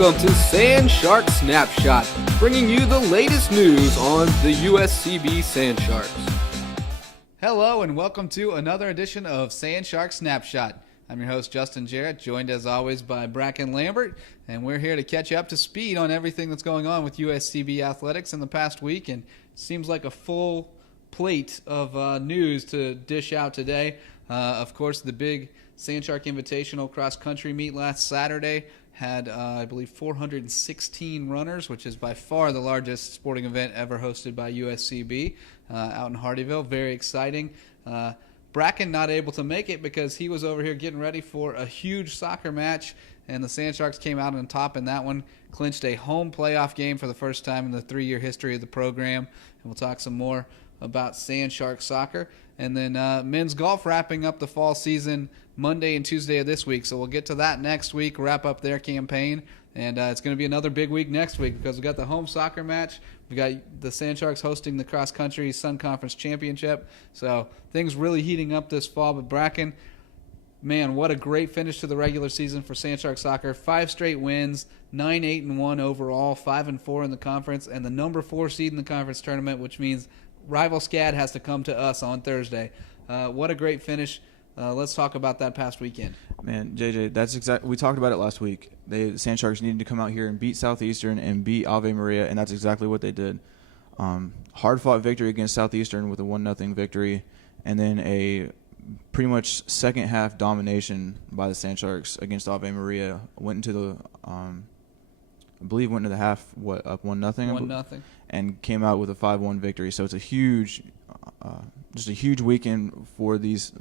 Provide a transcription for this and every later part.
Welcome to Sand Shark Snapshot, bringing you the latest news on the USCB Sand Sharks. Hello and welcome to another edition of Sand Shark Snapshot. I'm your host Justin Jarrett, joined as always by Brackin Lambert, and we're here to catch you up to speed on everything that's going on with USCB Athletics in the past week, and it seems like a full plate of news to dish out today. Of course, the big Sand Shark Invitational cross-country meet last Saturday had, I believe, 416 runners, which is by far the largest sporting event ever hosted by USCB out in Hardeeville. Very exciting. Brackin not able to make it because he was over here getting ready for a huge soccer match, and the Sand Sharks came out on top in that one, clinched a home playoff game for the first time in the 3-year history of the program. And we'll talk some more about Sand Shark soccer. And then men's golf wrapping up the fall season Monday and Tuesday of this week. So we'll get to that next week, wrap up their campaign. And it's going to be another big week next week because we've got the home soccer match. We've got the Sand Sharks hosting the cross-country Sun Conference Championship. So things really heating up this fall. But Brackin, man, what a great finish to the regular season for Sand Shark soccer. 5 straight wins, 9-8-1 overall, 5-4 in the conference, and the number 4 seed in the conference tournament, which means rival SCAD has to come to us on Thursday. What a great finish. Let's talk about that past weekend. Man, JJ, that's exactly. We talked about it last week. The Sand Sharks needed to come out here and beat Southeastern and beat Ave Maria, and that's exactly what they did. Hard-fought victory against Southeastern with a 1-0 victory, and then a pretty much second-half domination by the Sand Sharks against Ave Maria. Went into the, I believe, went into the half up 1-0. 1-0. And came out with a 5-1 victory. So it's a huge, just a huge weekend for these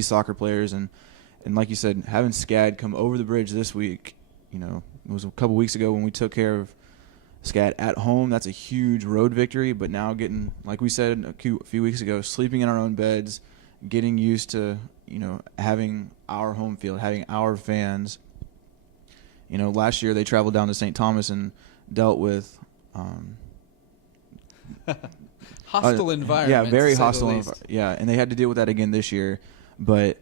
soccer players. And like you said, having SCAD come over the bridge this week, you know, it was a couple weeks ago when we took care of SCAD at home. That's a huge road victory. But now getting, like we said a few weeks ago, sleeping in our own beds, getting used to, you know, having our home field, having our fans. You know, last year they traveled down to St. Thomas and dealt with hostile environment. Yeah, very hostile. Yeah, and they had to deal with that again this year. But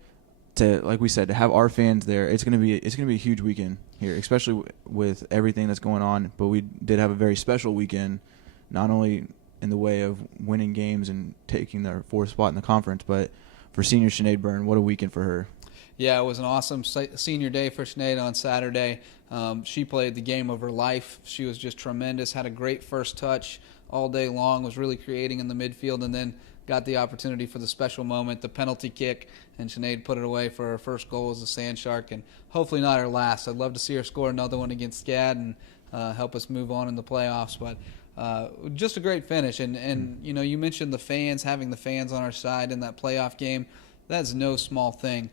to, like we said, to have our fans there, it's gonna be a huge weekend here, especially with everything that's going on. But we did have a very special weekend, not only in the way of winning games and taking their 4th spot in the conference, but for senior Sinead Byrne, what a weekend for her. Yeah, it was an awesome senior day for Sinead on Saturday. She played the game of her life. She was just tremendous, had a great first touch all day long, was really creating in the midfield, and then got the opportunity for the special moment, the penalty kick, and Sinead put it away for her first goal as a Sand Shark, and hopefully not her last. I'd love to see her score another one against SCAD and help us move on in the playoffs, but just a great finish. And you know, you mentioned the fans, having the fans on our side in that playoff game. That's no small thing.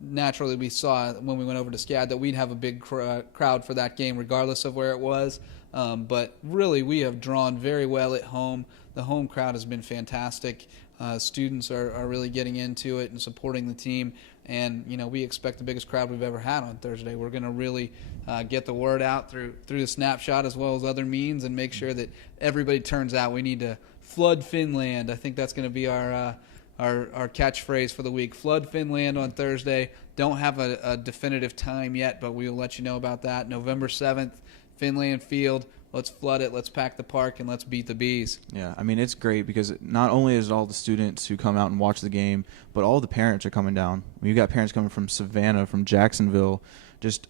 Naturally, we saw when we went over to SCAD that we'd have a big crowd for that game regardless of where it was. But really, we have drawn very well at home. The home crowd has been fantastic. Students are really getting into it and supporting the team. And, you know, we expect the biggest crowd we've ever had on Thursday. We're going to really get the word out through the Snapshot as well as other means and make sure that everybody turns out. We need to flood Finland. I think that's going to be our catchphrase for the week. Flood Finland on Thursday. Don't have a definitive time yet, but we'll let you know about that. November 7th, Finland Field. Let's flood it, let's pack the park, and let's beat the Bees. Yeah, I mean, it's great because not only is it all the students who come out and watch the game, but all the parents are coming down. You got parents coming from Savannah, from Jacksonville, just,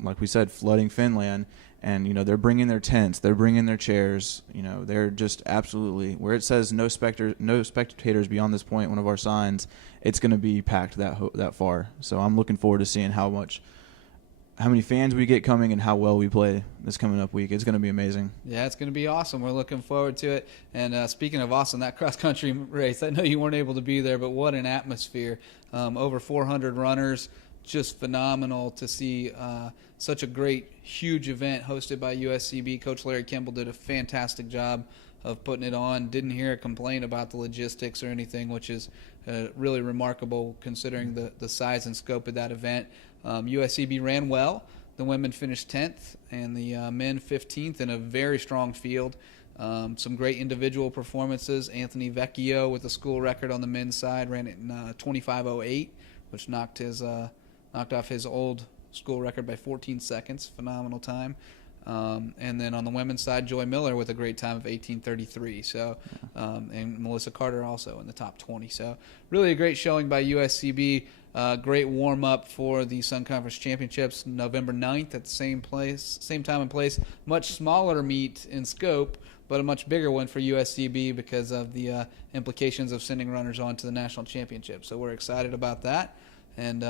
like we said, flooding Finland. And, you know, they're bringing their tents, they're bringing their chairs. You know, they're just absolutely, where it says no spectators beyond this point, one of our signs, it's going to be packed that far. So I'm looking forward to seeing how many fans we get coming and how well we play this coming up week. It's going to be amazing. Yeah, it's going to be awesome. We're looking forward to it. And speaking of awesome, that cross-country race, I know you weren't able to be there, but what an atmosphere. Over 400 runners. Just phenomenal to see such a great, huge event hosted by USCB. Coach Larry Kimball did a fantastic job of putting it on. Didn't hear a complaint about the logistics or anything, which is really remarkable considering the size and scope of that event. USCB ran well. The women finished 10th and the men 15th in a very strong field. Some great individual performances. Anthony Vecchio with a school record on the men's side ran it in 25:08, which knocked off his old school record by 14 seconds. Phenomenal time. And then on the women's side, Joy Miller with a great time of 18:33. So, and Melissa Carter also in the top 20. So, really a great showing by USCB. Great warm up for the Sun Conference Championships, November 9th at the same time and place. Much smaller meet in scope, but a much bigger one for USCB because of the implications of sending runners on to the national championship. So we're excited about that, and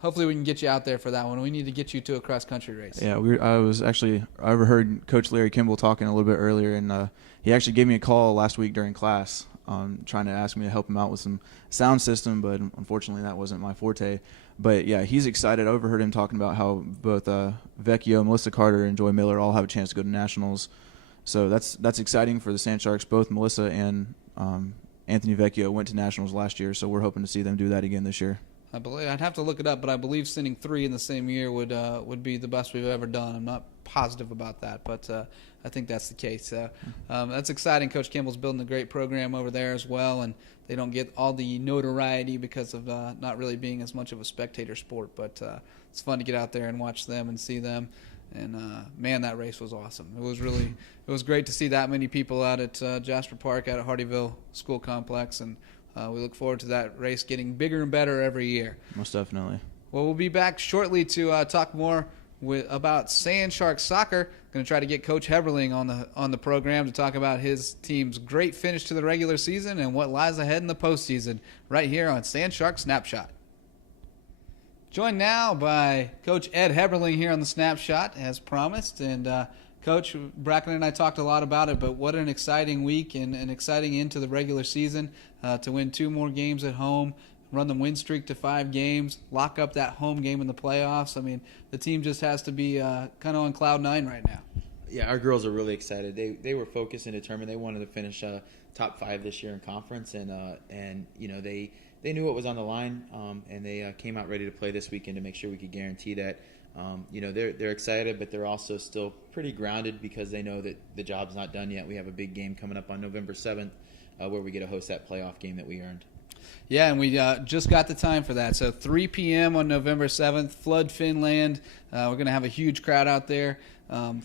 hopefully we can get you out there for that one. We need to get you to a cross-country race. Yeah, I overheard Coach Larry Kimball talking a little bit earlier, and he actually gave me a call last week during class trying to ask me to help him out with some sound system, but unfortunately that wasn't my forte. But, yeah, he's excited. I overheard him talking about how both Vecchio, Melissa Carter, and Joy Miller all have a chance to go to nationals. So that's exciting for the Sand Sharks. Both Melissa and Anthony Vecchio went to nationals last year, so we're hoping to see them do that again this year. I'd have to look it up, but I believe sending 3 in the same year would be the best we've ever done. I'm not positive about that, but I think that's the case. That's exciting. Coach Kimball's building a great program over there as well, and they don't get all the notoriety because of not really being as much of a spectator sport. But it's fun to get out there and watch them and see them. And man, that race was awesome. It was great to see that many people out at Jasper Park, out at Hardyville School Complex, and we look forward to that race getting bigger and better every year. Most definitely. Well, we'll be back shortly to talk more about Sand Sharks soccer. Going to try to get Coach Heberling on the program to talk about his team's great finish to the regular season and what lies ahead in the postseason right here on Sand Sharks Snapshot. Joined now by Coach Ed Heberling here on the Snapshot, as promised. And Coach, Brackin and I talked a lot about it, but what an exciting week and an exciting end to the regular season to win 2 more games at home, run the win streak to 5 games, lock up that home game in the playoffs. I mean, the team just has to be kind of on cloud 9 right now. Yeah, our girls are really excited. They were focused and determined. They wanted to finish top 5 this year in conference, and you know they knew what was on the line, and they came out ready to play this weekend to make sure we could guarantee that. You know, they're excited, but they're also still pretty grounded because they know that the job's not done yet. We have a big game coming up on November 7th where we get to host that playoff game that we earned. Yeah, and we just got the time for that. So 3 p.m. on November 7th, Flood Finland. We're going to have a huge crowd out there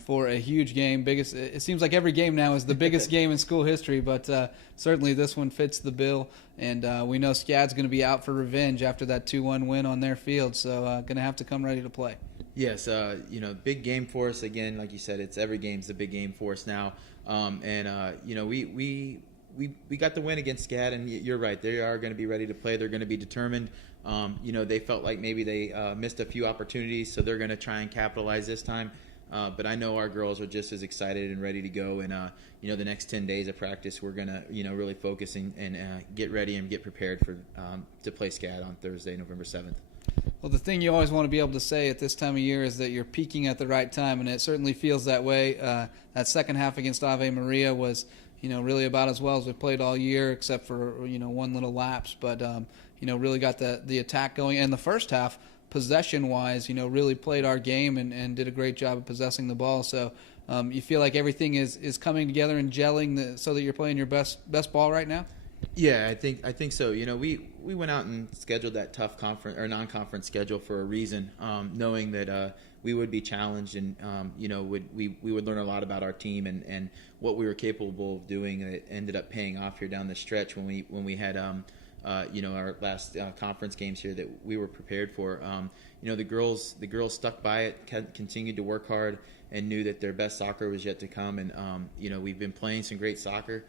for a huge game. It seems like every game now is the biggest game in school history, but certainly this one fits the bill. And we know SCAD's going to be out for revenge after that 2-1 win on their field, so going to have to come ready to play. Yes, you know, big game for us. Again, like you said, it's every game's a big game for us now. You know, we got the win against SCAD, and you're right. They are going to be ready to play. They're going to be determined. You know, they felt like maybe they missed a few opportunities, so they're going to try and capitalize this time. But I know our girls are just as excited and ready to go. And, you know, the next 10 days of practice, we're going to, you know, really focus and get ready and get prepared for to play SCAD on Thursday, November 7th. Well, the thing you always want to be able to say at this time of year is that you're peaking at the right time, and it certainly feels that way. That second half against Ave Maria was, you know, really about as well as we played all year, except for, you know, one little lapse. But, you know, really got the attack going. And the first half, possession-wise, you know, really played our game and did a great job of possessing the ball. So you feel like everything is coming together and gelling so that you're playing your best ball right now? Yeah, I think so. You know, we went out and scheduled that tough conference or non-conference schedule for a reason, knowing that we would be challenged and you know we would learn a lot about our team and what we were capable of doing. It ended up paying off here down the stretch when we had you know, our last conference games here that we were prepared for. You know, the girls stuck by it, continued to work hard, and knew that their best soccer was yet to come. And you know, we've been playing some great soccer.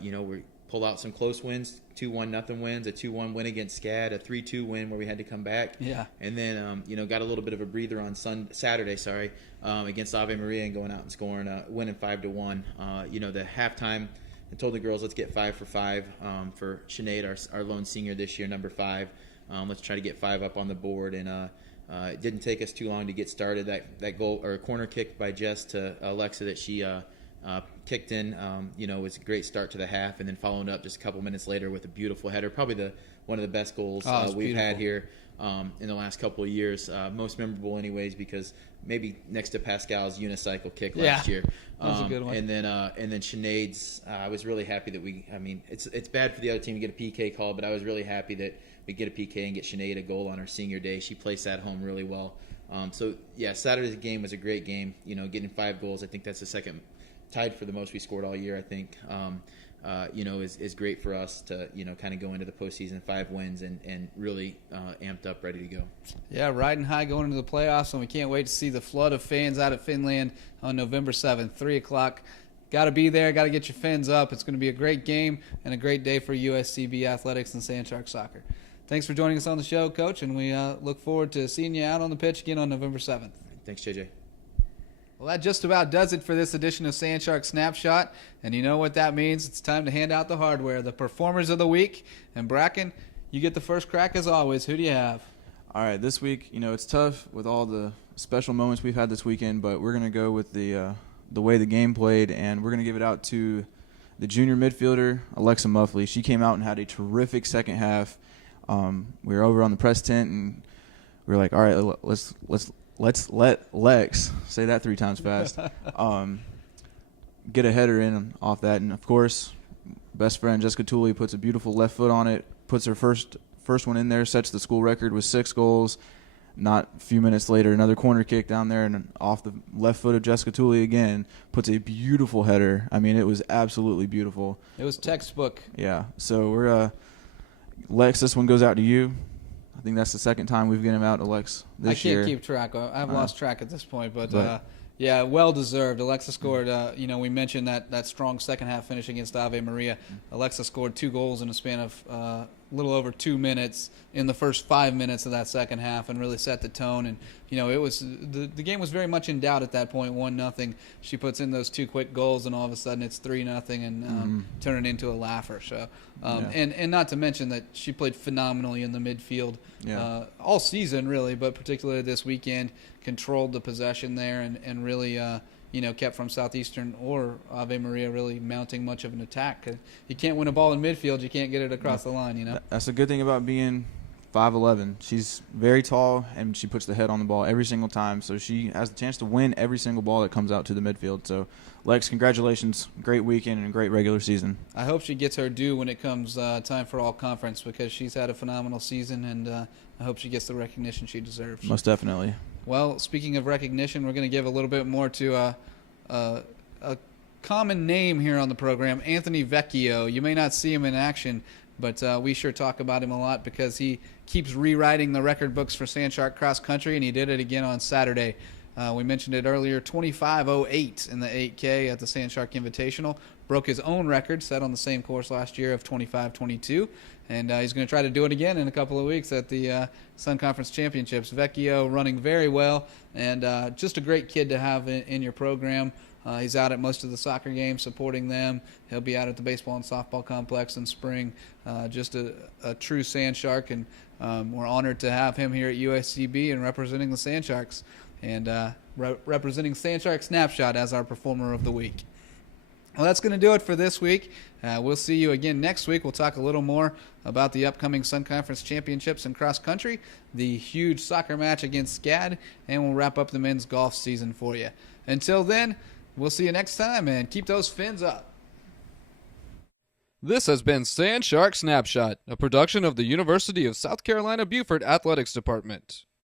You know, we pulled out some close wins, 2-1 nothing wins, a 2-1 win against SCAD, a 3-2 win where we had to come back. Yeah. And then you know, got a little bit of a breather on Saturday, against Ave Maria and going out and scoring, winning 5-1. You know, the halftime, I told the girls, let's get 5 for 5 for Sinead, our lone senior this year, number 5. Let's try to get 5 up on the board. And it didn't take us too long to get started. That goal or corner kick by Jess to Alexa that she kicked in, was a great start to the half, and then following up just a couple minutes later with a beautiful header, probably one of the best goals we've had here in the last couple of years. Most memorable anyways, because maybe next to Pascal's unicycle kick last year. That was a good one. And then Sinead's, I was really happy that it's bad for the other team to get a PK call, but I was really happy that we get a PK and get Sinead a goal on her senior day. She placed that home really well. Saturday's game was a great game. Getting 5 goals, I think that's the second, tied for the most we scored all year, I think. Is great for us to, kind of go into the postseason, 5 wins and really amped up, ready to go. Yeah, riding high going into the playoffs, and we can't wait to see the flood of fans out at Finland on November 7th, 3 o'clock. Got to be there, got to get your fins up. It's going to be a great game and a great day for USCB Athletics and Sandshark Soccer. Thanks for joining us on the show, Coach, and we look forward to seeing you out on the pitch again on November 7th. Thanks, JJ. Well, that just about does it for this edition of Sandshark Snapshot, and you know what that means. It's time to hand out the hardware, the performers of the week. And Brackin, you get the first crack as always. Who do you have? All right, this week, it's tough with all the special moments we've had this weekend, but we're going to go with the way the game played, and we're going to give it out to the junior midfielder, Alexa Muffley. She came out and had a terrific second half. We were over on the press tent, and we were like, all right, let's let Lex, say that 3 times fast, get a header in off that. And, of course, best friend Jessica Tooley puts a beautiful left foot on it, puts her first one in there, sets the school record with 6 goals. Not a few minutes later, another corner kick down there, and off the left foot of Jessica Tooley again, puts a beautiful header. I mean, it was absolutely beautiful. It was textbook. Yeah, so we're Lex, this one goes out to you. I think that's the second time we've given him out to Lex this year. I can't keep track. I've lost track at this point, but yeah, well deserved. Alexa scored. We mentioned that strong second half finish against Ave Maria. Alexa scored 2 goals in a span of a little over 2 minutes in the first 5 minutes of that second half, and really set the tone. And it was the game was very much in doubt at that point, 1-0. She puts in those 2 quick goals, and all of a sudden it's 3-0, and turn it into a laugher. So, and not to mention that she played phenomenally in the midfield all season, really, but particularly this weekend. Controlled the possession there and really, kept from Southeastern or Ave Maria really mounting much of an attack. You can't win a ball in midfield. You can't get it across the line, That's the good thing about being 5'11". She's very tall, and she puts the head on the ball every single time. So she has the chance to win every single ball that comes out to the midfield. So, Lex, congratulations. Great weekend and a great regular season. I hope she gets her due when it comes time for all conference, because she's had a phenomenal season, and I hope she gets the recognition she deserves. Most definitely. Well, speaking of recognition, we're going to give a little bit more to a common name here on the program, Anthony Vecchio. You may not see him in action, but we sure talk about him a lot because he keeps rewriting the record books for Sandshark Cross Country, and he did it again on Saturday. We mentioned it earlier, 25:08 in the 8K at the Sandshark Invitational. Broke his own record set on the same course last year of 25:22. And he's going to try to do it again in a couple of weeks at the Sun Conference Championships. Vecchio running very well, and just a great kid to have in your program. He's out at most of the soccer games supporting them. He'll be out at the baseball and softball complex in spring. Just a true Sandshark, and we're honored to have him here at USCB and representing the Sandsharks, and representing Sandshark Snapshot as our performer of the week. Well, that's going to do it for this week. We'll see you again next week. We'll talk a little more about the upcoming Sun Conference Championships in cross country, the huge soccer match against SCAD, and we'll wrap up the men's golf season for you. Until then, we'll see you next time, and keep those fins up. This has been Sandshark Snapshot, a production of the University of South Carolina Beaufort Athletics Department.